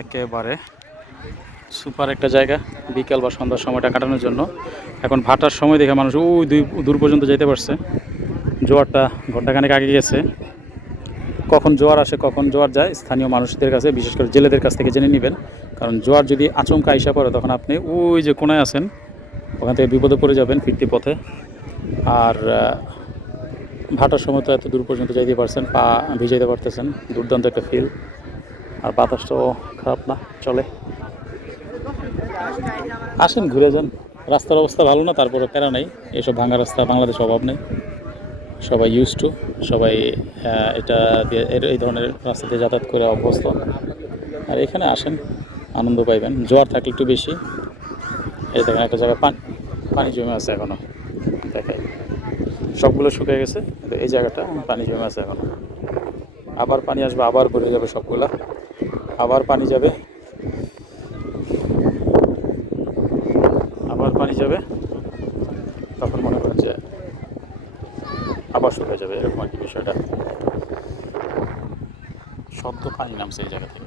একেবারে সুপার একটা জায়গা বিকাল বা সন্ধ্যার সময়টা কাটানোর জন্য। এখন ভাটার সময় দেখে মানুষ ওই দূর পর্যন্ত যেতে পারছে। জোয়ারটা ঘন্টাখানেক আগে গেছে। কখন জোয়ার আসে কখন জোয়ার যায় স্থানীয় মানুষদের কাছে, বিশেষ করে জেলেদের কাছ থেকে জেনে নেবেন। কারণ জোয়ার যদি আচমকা আইসা পড়ে তখন আপনি ওই যে কোনায় আছেন ওখান থেকে বিপদে পড়ে যাবেন ফিরতি পথে। আর ভাটার সময় তো এত দূর পর্যন্ত যাইতে পারছেন, পা ভিজাইতে পারতেছেন, দুর্দান্ত একটা ফিল। আর বাতাসটাও খারাপ না, চলে। আসেন ঘুরে যান। রাস্তার অবস্থা ভালো না, তারপরে প্যারা নেই। এসব ভাঙা রাস্তা বাংলাদেশে অভাব নেই, সবাই ইউজ টু, সবাই এটা দিয়ে এই ধরনের রাস্তা দিয়ে যাতায়াত করে অভ্যস্ত। আর এখানে আসেন, আনন্দ পাইবেন। জোয়ার থাকলে একটু বেশি। এই দেখেন একটা জায়গায় পানি জমে আছে এখনও, দেখাই। সবগুলো শুকিয়ে গেছে কিন্তু এই জায়গাটা পানি জমে আছে এখনও। আবার পানি আসবে, আবার ভরে যাবে সবগুলা, আবার পানি যাবে, আবার পানি যাবে। তখন মনে করেন যে আবার শুকিয়ে যাবে, এরকম আর কি বিষয়টা। সদ্য পানি নামছে এই জায়গা থেকে।